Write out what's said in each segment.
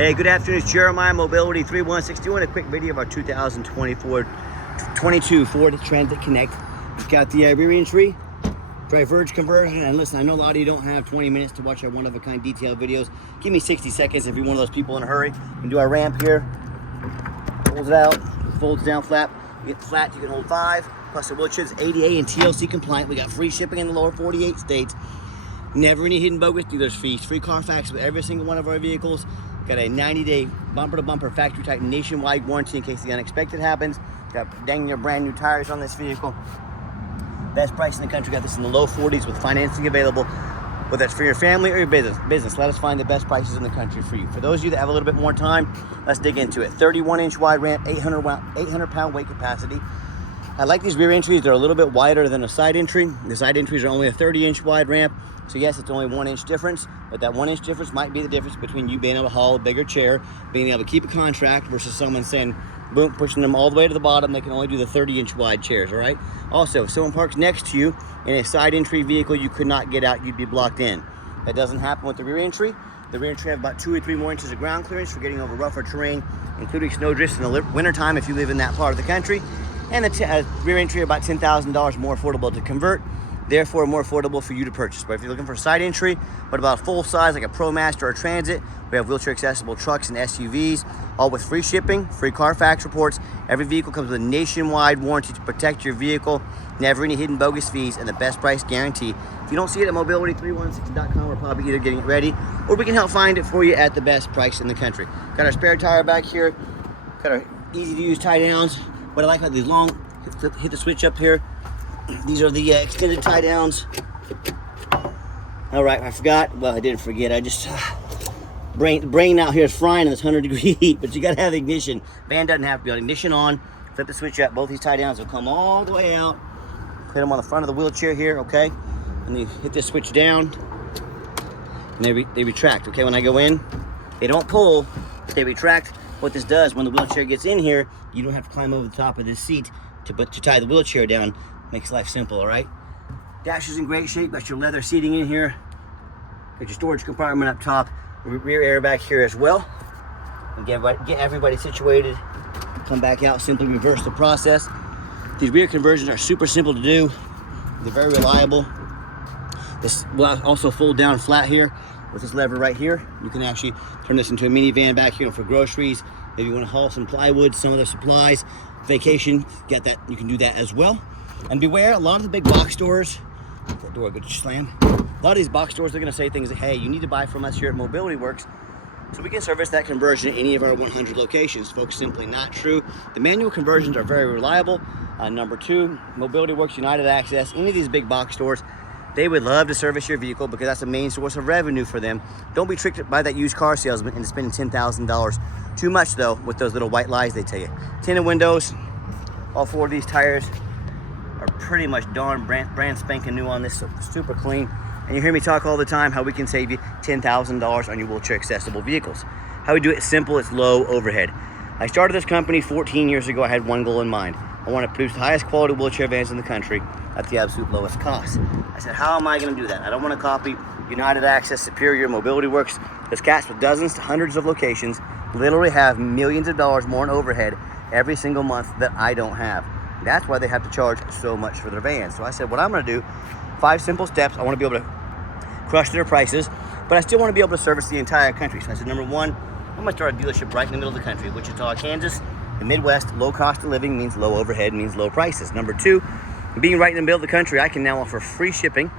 Hey, good afternoon. It's Jeremiah, Mobility 316. Doing a quick video of our 2022 Ford Transit Connect. We've got the rear entry, diverge conversion, and listen, I know a lot of you don't have 20 minutes to watch our one-of-a-kind detailed videos. Give me 60 seconds if you're one of those people in a hurry. We can do our ramp here. Pulls it out, folds down flat. You get flat, you can hold 5. Plus the wheelchair's ADA and TLC compliant. We got free shipping in the lower 48 states. Never any hidden bogus dealer's fees. Free Carfax with every single one of our vehicles. Got a 90-day bumper-to-bumper factory-type nationwide warranty in case the unexpected happens. Got dang near brand new tires on this vehicle. Best price in the country. Got this in the low 40s with financing available. Whether it's for your family or your business, let us find the best prices in the country for you. For those of you that have a little bit more time, let's dig into it. 31-inch wide ramp, 800-pound weight capacity. I like these rear entries. They're a little bit wider than a side entry. The side entries are only a 30-inch wide ramp. So yes, it's only 1 inch difference, but that 1 inch difference might be the difference between you being able to haul a bigger chair, being able to keep a contract versus someone saying, boom, pushing them all the way to the bottom. They can only do the 30-inch wide chairs, all right? Also, if someone parks next to you in a side entry vehicle, you could not get out, you'd be blocked in. That doesn't happen with the rear entry. The rear entry have about 2 or 3 more inches of ground clearance for getting over rougher terrain, including snow drifts in the wintertime if you live in that part of the country. And the rear entry about $10,000 more affordable to convert, therefore more affordable for you to purchase. But if you're looking for a side entry, but about full size like a ProMaster or a Transit, we have wheelchair accessible trucks and SUVs, all with free shipping, free Carfax reports. Every vehicle comes with a nationwide warranty to protect your vehicle, never any hidden bogus fees, and the best price guarantee. If you don't see it at mobility316.com, we're probably either getting it ready or we can help find it for you at the best price in the country. Got our spare tire back here, got our easy to use tie downs. What I like about these long, hit the switch up here. These are the extended tie downs. All right, I forgot. Well, I didn't forget. I just, brain out here is frying in this 100-degree heat, but you gotta have the ignition. Van doesn't have to be on. Ignition on, flip the switch up. Both these tie downs will come all the way out. Put them on the front of the wheelchair here, okay? And then you hit this switch down, and they retract, okay? When I go in, they don't pull, they retract. What this does, when the wheelchair gets in here, you don't have to climb over the top of this seat to tie the wheelchair down. Makes life simple, all right? Dash is in great shape. Got your leather seating in here. Got your storage compartment up top. Rear airbag here as well. And get everybody situated. Come back out, simply reverse the process. These rear conversions are super simple to do. They're very reliable. This will also fold down flat here with this lever right here. You can actually turn this into a minivan back here for groceries. Maybe you want to haul some plywood, some other supplies, vacation, get that, you can do that as well. And beware, a lot of the big box stores, that door good slam. A lot of these box stores, they're gonna say things like, hey, you need to buy from us here at Mobility Works so we can service that conversion at any of our 100 locations. Folks, simply not true. The manual conversions are very reliable. Number 2, Mobility Works, United Access, any of these big box stores, they would love to service your vehicle because that's a main source of revenue for them. Don't be tricked by that used car salesman into spending $10,000. Too much though with those little white lies they tell you. Tinted windows, all 4 of these tires are pretty much darn brand spanking new on this, so super clean. And you hear me talk all the time how we can save you $10,000 on your wheelchair accessible vehicles. How we do it simple, it's low overhead. I started this company 14 years ago. I had one goal in mind. I want to produce the highest quality wheelchair vans in the country at the absolute lowest cost. I said, how am I going to do that? I don't want to copy United Access, Superior, Mobility Works. Those cats with dozens to hundreds of locations literally have millions of dollars more in overhead every single month that I don't have. That's why they have to charge so much for their vans. So I said, what I'm going to do, 5 simple steps. I want to be able to crush their prices, but I still want to be able to service the entire country. So I said, number 1, I'm going to start a dealership right in the middle of the country, Wichita, Kansas. The Midwest, low cost of living means low overhead, means low prices. Number 2, being right in the middle of the country, I can now offer free shipping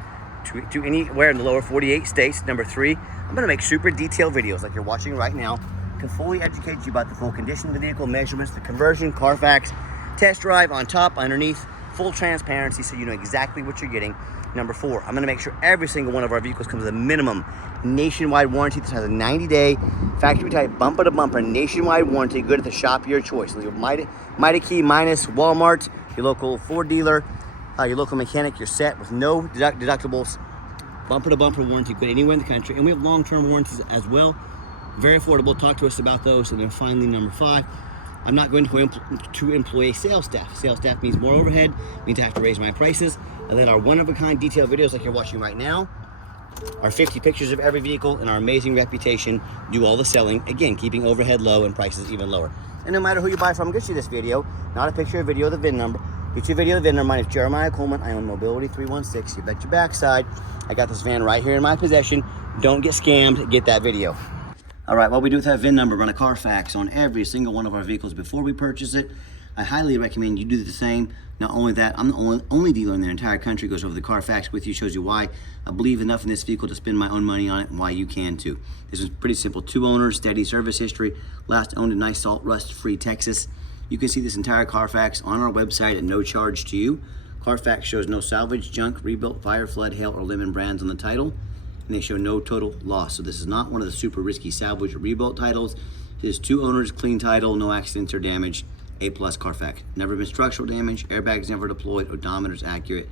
to anywhere in the lower 48 states. Number 3, I'm going to make super detailed videos like you're watching right now. Can fully educate you about the full condition of the vehicle, measurements, the conversion, Carfax, test drive on top, underneath, full transparency so you know exactly what you're getting. Number 4, I'm going to make sure every single one of our vehicles comes with a minimum nationwide warranty that has a 90-day factory type bumper-to-bumper nationwide warranty, good at the shop of your choice. So your Mighty Key minus Walmart, your local Ford dealer, your local mechanic, you're set with no deductibles, bumper-to-bumper warranty, good anywhere in the country. And we have long-term warranties as well. Very affordable. Talk to us about those. And then finally, number 5, I'm not going to employ a sales staff. Sales staff means more overhead, means I have to raise my prices. And then our one-of-a-kind detailed videos like you're watching right now Our 50 pictures of every vehicle and our amazing reputation do all the selling. Again, keeping overhead low and prices even lower. And no matter who you buy from, get you this video. Not a picture, a video of the VIN number. Get you a video of the VIN number. My name is Jeremiah Coleman. I own Mobility 316. You bet your backside. I got this van right here in my possession. Don't get scammed. Get that video. All right, what we do with that VIN number, run a Carfax on every single one of our vehicles before we purchase it. I highly recommend you do the same. Not only that, I'm the only dealer in the entire country goes over the Carfax with you, shows you why I believe enough in this vehicle to spend my own money on it and why you can too. This is pretty simple. 2 owners, steady service history, last owned in nice salt rust free Texas. You can see this entire Carfax on our website at no charge to you. Carfax shows no salvage, junk, rebuilt, fire, flood, hail, or lemon brands on the title. And they show no total loss. So this is not one of the super risky salvage or rebuilt titles. It is 2 owners, clean title, no accidents or damage, A+ Carfax. Never been structural damage, airbags never deployed, odometer's accurate,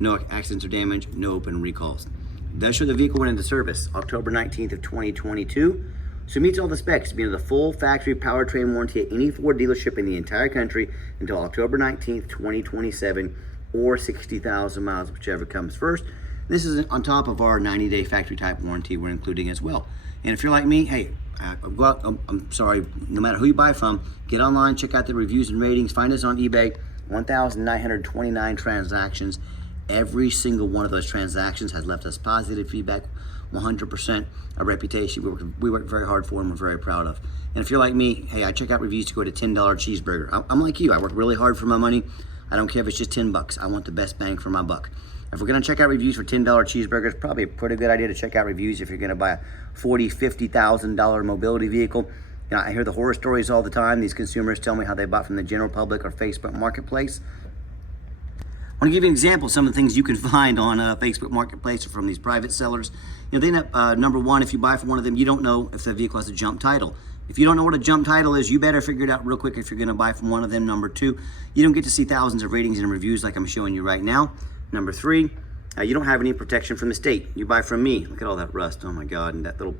no accidents or damage, no open recalls. It does show the vehicle went into service October 19th of 2022. So it meets all the specs, being the full factory powertrain warranty at any Ford dealership in the entire country until October 19th, 2027, or 60,000 miles, whichever comes first. This is on top of our 90-day factory type warranty we're including as well. And if you're like me, hey, I'm sorry, no matter who you buy from, get online, check out the reviews and ratings, find us on eBay, 1,929 transactions. Every single one of those transactions has left us positive feedback, 100% a reputation we work very hard for and we're very proud of. And if you're like me, hey, I check out reviews to go to $10 cheeseburger. I'm like you, I work really hard for my money. I don't care if it's just 10 bucks. I want the best bang for my buck. If we're gonna check out reviews for $10 cheeseburgers, probably a pretty good idea to check out reviews if you're gonna buy a $40,000, $50,000 mobility vehicle. You know, I hear the horror stories all the time. These consumers tell me how they bought from the general public or Facebook Marketplace. I want to give you an example of some of the things you can find on Facebook Marketplace or from these private sellers. You know, they end up, number one, if you buy from one of them, you don't know if the vehicle has a jump title. If you don't know what a jump title is, you better figure it out real quick if you're gonna buy from one of them. Number two, you don't get to see thousands of ratings and reviews like I'm showing you right now. Number three, you don't have any protection from the state. You buy from me, look at all that rust, oh my God, and that little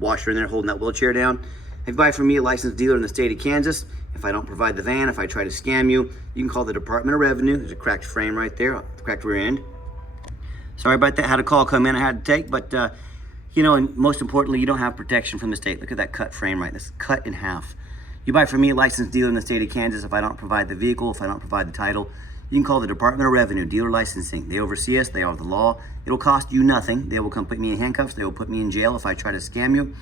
washer in there holding that wheelchair down. If you buy from me, a licensed dealer in the state of Kansas, if I don't provide the van, if I try to scam you, you can call the Department of Revenue. There's a cracked frame right there, cracked rear end. Sorry about that, had a call come in I had to take, but you know, and most importantly, you don't have protection from the state. Look at that cut frame right, this cut in half. You buy from me, a licensed dealer in the state of Kansas, if I don't provide the vehicle, if I don't provide the title, you can call the Department of Revenue, dealer licensing. They oversee us, they are the law. It'll cost you nothing. They will come put me in handcuffs, they will put me in jail if I try to scam you.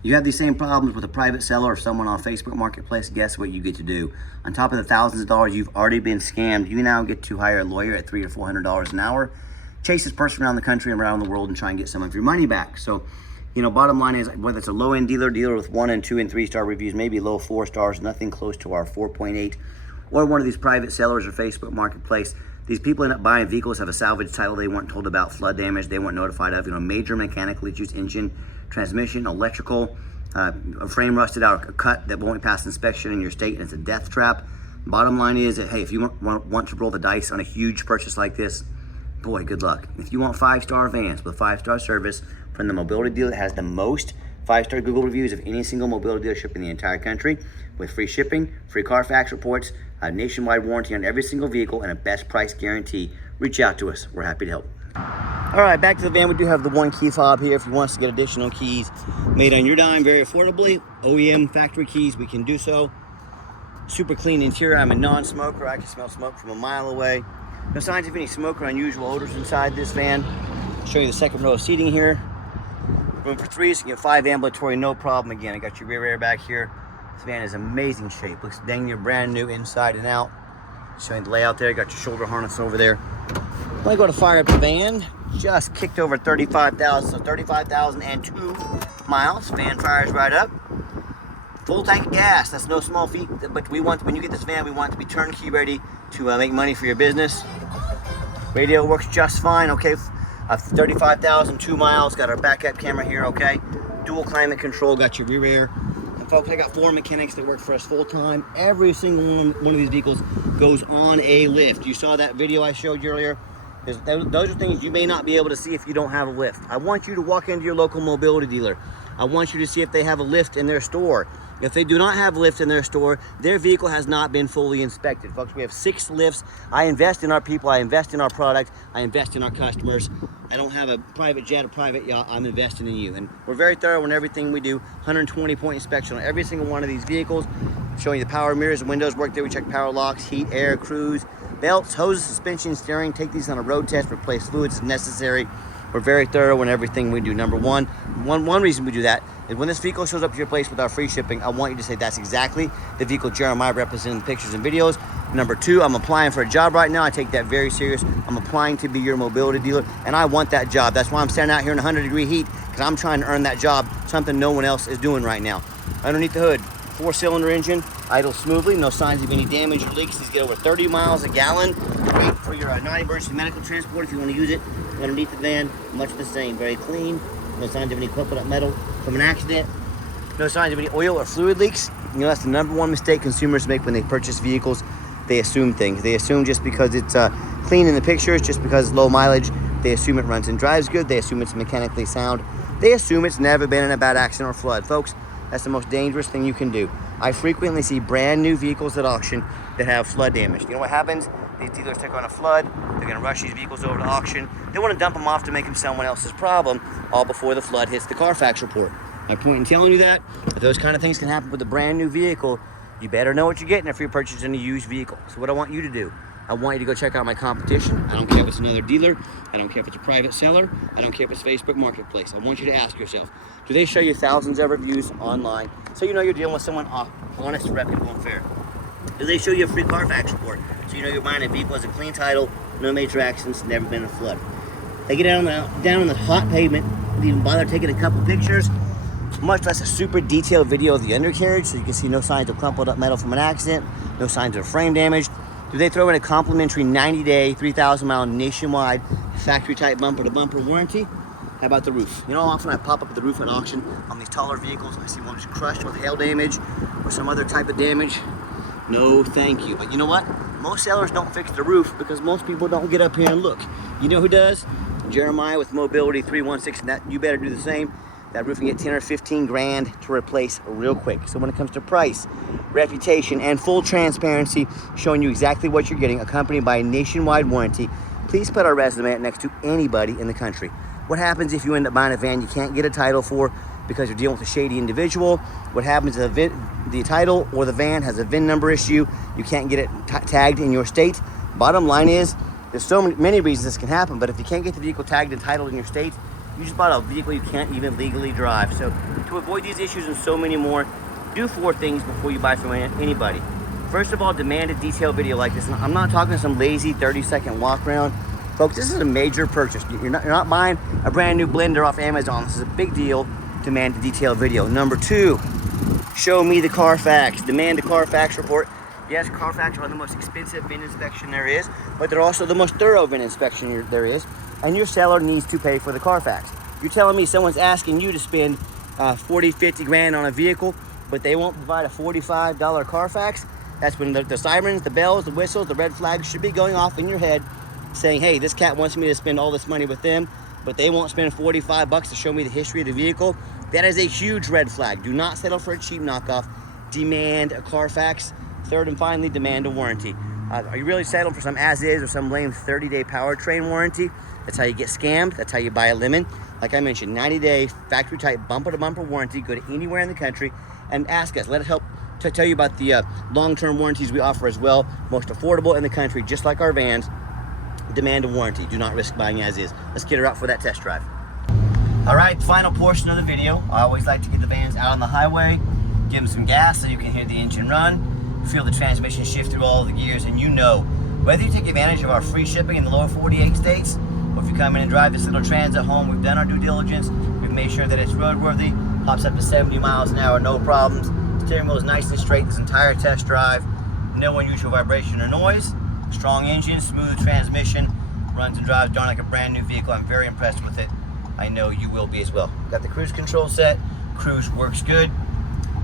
You have these same problems with a private seller or someone on Facebook Marketplace, guess what you get to do? On top of the thousands of dollars you've already been scammed, you now get to hire a lawyer at $300 or $400 an hour, chase this person around the country and around the world and try and get some of your money back. So, you know, bottom line is, whether it's a low-end dealer with 1 and 2 and 3 star reviews, maybe low 4 stars, nothing close to our 4.8, or one of these private sellers or Facebook Marketplace, these people end up buying vehicles, have a salvage title they weren't told about, flood damage they weren't notified of, you know, major mechanical issues, engine, transmission, electrical, a frame rusted out, a cut that won't pass inspection in your state, and it's a death trap. Bottom line is that, hey, if you want to roll the dice on a huge purchase like this, boy, good luck. If you want 5-star vans with 5-star service from the mobility dealer that has the most 5-star Google reviews of any single mobility dealership in the entire country, with free shipping, free Carfax reports, a nationwide warranty on every single vehicle, and a best price guarantee, reach out to us. We're happy to help. All right, back to the van. We do have the 1 key fob here if you want us to get additional keys made on your dime very affordably. OEM factory keys, we can do so. Super clean interior. I'm a non-smoker. I can smell smoke from a mile away. No signs of any smoke or unusual odors inside this van. I'll show you the second row of seating here. Room for 3, so you can get 5 ambulatory, no problem. Again, I got your rear airbag here. This van is amazing shape. Looks dang near brand new inside and out. Showing the layout there. Got your shoulder harness over there. When I go to fire up the van, just kicked over 35,000, so 35,002 miles. Van fires right up. Full tank of gas. That's no small feat, but we want, when you get this van, we want it to be turnkey ready to make money for your business. Radio works just fine, okay. 35,002 miles. Got our backup camera here, okay. Dual climate control. Got your rear air. And folks, I got 4 mechanics that work for us full time. Every single one of these vehicles goes on a lift. You saw that video I showed you earlier. Those are things you may not be able to see if you don't have a lift. I want you to walk into your local mobility dealer. I want you to see if they have a lift in their store. If they do not have a lift in their store, their vehicle has not been fully inspected. Folks, we have 6 lifts. I invest in our people, I invest in our product, I invest in our customers. I don't have a private jet, a private yacht, I'm investing in you. And we're very thorough in everything we do. 120-point inspection on every single one of these vehicles, showing you the power mirrors and windows work there. We check power locks, heat, air, cruise, belts, hoses, suspension, steering, take these on a road test, replace fluids if necessary. We're very thorough in everything we do. Number one reason we do that is when this vehicle shows up to your place with our free shipping, I want you to say that's exactly the vehicle Jeremiah represents in the pictures and videos. Number two, I'm applying for a job right now. I take that very serious. I'm applying to be your mobility dealer, and I want that job. That's why I'm standing out here in 100-degree heat, because I'm trying to earn that job, something no one else is doing right now. Underneath the hood, 4-cylinder engine, idles smoothly, no signs of any damage or leaks. These get over 30 miles a gallon. Great for your non-emergency medical transport if you want to use it. Underneath the van, much the same, very clean. No signs of any clipped up metal from an accident. No signs of any oil or fluid leaks. You know, that's the number one mistake consumers make when they purchase vehicles. They assume things. They assume just because it's clean in the pictures, just because it's low mileage, they assume it runs and drives good. They assume it's mechanically sound. They assume it's never been in a bad accident or flood. Folks, that's the most dangerous thing you can do. I frequently see brand new vehicles at auction that have flood damage. You know what happens? These dealers take on a flood. They're gonna rush these vehicles over to auction. They wanna dump them off to make them someone else's problem, all before the flood hits the Carfax report. My point in telling you that, if those kind of things can happen with a brand new vehicle, you better know what you're getting if you're purchasing a used vehicle. So what I want you to do, I want you to go check out my competition. I don't care if it's another dealer. I don't care if it's a private seller. I don't care if it's Facebook Marketplace. I want you to ask yourself, do they show you thousands of reviews online so you know you're dealing with someone honest, reputable, and fair? Do they show you a free Carfax report so you know you're buying a vehicle has a clean title, no major accidents, never been in a flood? They get down on the hot pavement, they even bother taking a couple pictures, much less a super detailed video of the undercarriage so you can see no signs of crumpled up metal from an accident, no signs of frame damage. Do they throw in a complimentary 90-day, 3,000-mile nationwide factory-type bumper-to-bumper warranty? How about the roof? You know how often I pop up at the roof at auction on these taller vehicles, I see one just crushed with hail damage or some other type of damage? No, thank you. But you know what? Most sellers don't fix the roof because most people don't get up here and look. You know who does? Jeremiah with Mobility 316, and that you better do the same. That roof can get 10 or 15 grand to replace real quick. So when it comes to price, reputation, and full transparency, showing you exactly what you're getting, accompanied by a nationwide warranty, please put our resume next to anybody in the country. What happens if you end up buying a van you can't get a title for because you're dealing with a shady individual? What happens if the title or the van has a VIN number issue, you can't get it tagged in your state? Bottom line is, there's so many reasons this can happen, but if you can't get the vehicle tagged and titled in your state, you just bought a vehicle you can't even legally drive. So to avoid these issues and so many more, do 4 things before you buy from anybody. First of all, demand a detailed video like this. And I'm not talking some lazy 30-second walk around. Folks, this is a major purchase. You're not buying a brand new blender off Amazon. This is a big deal. Demand a detailed video. Number 2, show me the Carfax. Demand a Carfax report. Yes, Carfax are the most expensive VIN inspection there is, but they're also the most thorough VIN inspection there is. And your seller needs to pay for the Carfax. You're telling me someone's asking you to spend 40, 50 grand on a vehicle, but they won't provide a $45 Carfax? That's when the sirens, the bells, the whistles, the red flags should be going off in your head saying, hey, this cat wants me to spend all this money with them, but they won't spend 45 bucks to show me the history of the vehicle. That is a huge red flag. Do not settle for a cheap knockoff. Demand a Carfax. Third and finally, demand a warranty. Are you really settling for some as-is or some lame 30-day powertrain warranty? That's how you get scammed. That's how you buy a lemon. Like I mentioned, 90-day factory-type bumper-to-bumper warranty. Go to anywhere in the country and ask us. Let us help to tell you about the long-term warranties we offer as well. Most affordable in the country, just like our vans. Demand a warranty. Do not risk buying as is. Let's get her out for that test drive. All right, final portion of the video. I always like to get the vans out on the highway, give them some gas so you can hear the engine run, feel the transmission shift through all of the gears, and you know, whether you take advantage of our free shipping in the lower 48 states, or if you come in and drive this little trans at home, we've done our due diligence, we've made sure that it's roadworthy, pops up to 70 miles an hour, no problems. Steering wheel is nice and straight this entire test drive. No unusual vibration or noise. Strong engine, smooth transmission, runs and drives darn like a brand new vehicle. I'm very impressed with it. I know you will be as well. Got the cruise control set. Cruise works good.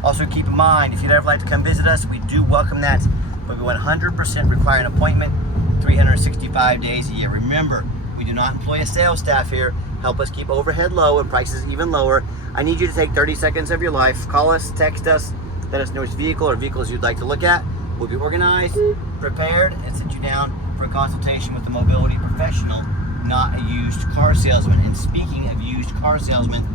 Also keep in mind, if you'd ever like to come visit us, we do welcome that, but we 100% require an appointment 365 days a year. Remember, we do not employ a sales staff here. help us keep overhead low and prices even lower, I need you to take 30 seconds of your life. Call us, text us, let us know which vehicle or vehicles you'd like to look at. We'll be organized, prepared, and sit you down for a consultation with a mobility professional, not a used car salesman. And speaking of used car salesmen,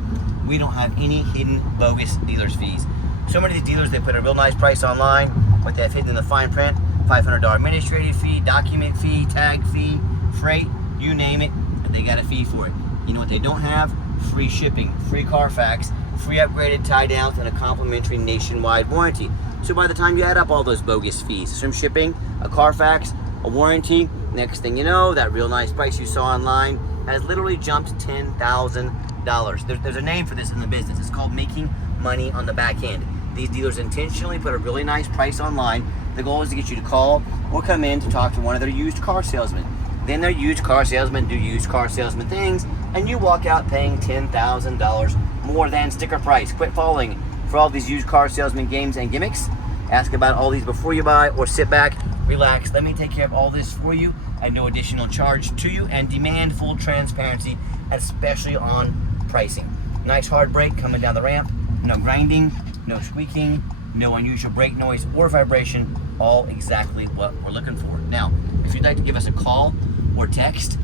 we don't have any hidden bogus dealer's fees. So many of these dealers, they put a real nice price online, but they have hidden in the fine print, $500 administrative fee, document fee, tag fee, freight, you name it, but they got a fee for it. You know what they don't have? Free shipping, free Carfax, free upgraded tie downs, and a complimentary nationwide warranty. So by the time you add up all those bogus fees, some shipping, a Carfax, a warranty, next thing you know, that real nice price you saw online has literally jumped $10,000. There's a name for this in the business. It's called making money on the back end. These dealers intentionally put a really nice price online. The goal is to get you to call or come in to talk to one of their used car salesmen. Then their used car salesmen do used car salesman things, and you walk out paying $10,000 more than sticker price. Quit falling for all these used car salesman games and gimmicks. Ask about all these before you buy, or sit back, relax, let me take care of all this for you at no additional charge to you, and demand full transparency, especially on pricing. Nice hard brake coming down the ramp, no grinding, no squeaking, no unusual brake noise or vibration, all exactly what we're looking for. Now, if you'd like to give us a call or text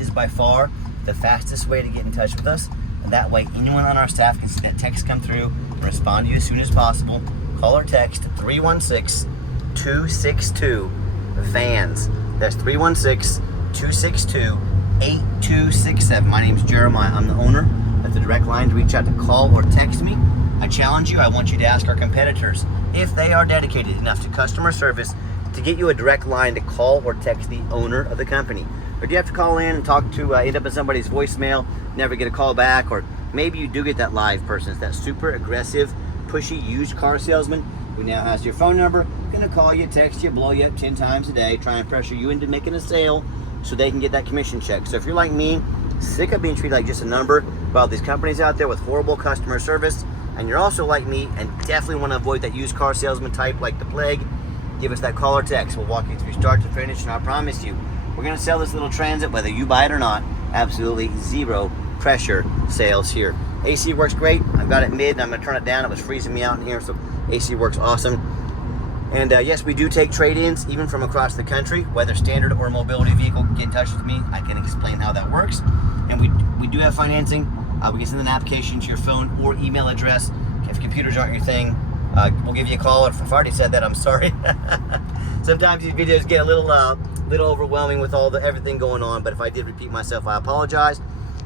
is by far the fastest way to get in touch with us. And that way, anyone on our staff can see that text come through and respond to you as soon as possible. Call or text 316-262-VANS. That's 316-262-8267. My name's Jeremiah. I'm the owner. That's the direct line to reach out to call or text me. I challenge you. I want you to ask our competitors if they are dedicated enough to customer service to get you a direct line to call or text the owner of the company. Or do you have to call in and talk to, end up in somebody's voicemail, never get a call back, or maybe you do get that live person. It's that super aggressive, pushy used car salesman who now has your phone number, gonna call you, text you, blow you up 10 times a day, try and pressure you into making a sale so they can get that commission check. So if you're like me, sick of being treated like just a number by all these companies out there with horrible customer service, and you're also like me and definitely want to avoid that used car salesman type like the plague, give us that call or text. We'll walk you through start to finish, and I promise you, we're going to sell this little Transit whether you buy it or not. Absolutely zero pressure sales here. AC works great. I've got it mid and I'm going to turn it down. It was freezing me out in here, so AC works awesome. And yes, we do take trade-ins even from across the country, whether standard or mobility vehicle. Get in touch with me. I can explain how that works. And we do have financing. We can send an application to your phone or email address. If computers aren't your thing, we'll give you a call. If I've already said that, I'm sorry. Sometimes these videos get a little overwhelming with everything going on, but if I did repeat myself, I apologize.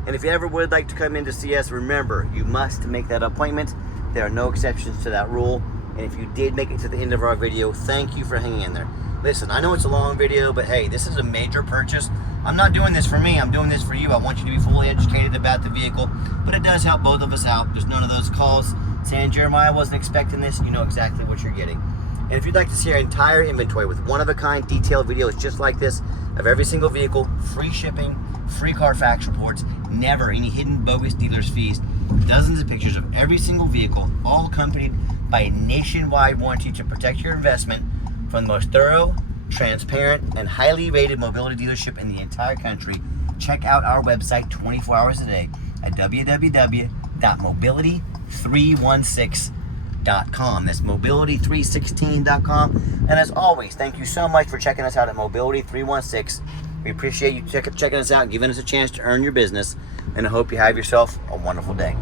And if you ever would like to come in to see us, remember, you must make that appointment. There are no exceptions to that rule. And if you did make it to the end of our video, thank you for hanging in there. Listen, I know it's a long video, but hey, this is a major purchase. I'm not doing this for me, I'm doing this for you. I want you to be fully educated about the vehicle, but it does help both of us out. There's none of those calls saying, Jeremiah wasn't expecting this. You know exactly what you're getting. And if you'd like to see our entire inventory with one-of-a-kind detailed videos just like this of every single vehicle, free shipping, free Carfax reports, never any hidden bogus dealer's fees, dozens of pictures of every single vehicle, all accompanied by a nationwide warranty to protect your investment from the most thorough, transparent, and highly rated mobility dealership in the entire country, check out our website 24 hours a day at www.mobility316.com. That's mobility316.com. And as always, thank you so much for checking us out at Mobility 316. We appreciate you checking us out and giving us a chance to earn your business. And I hope you have yourself a wonderful day.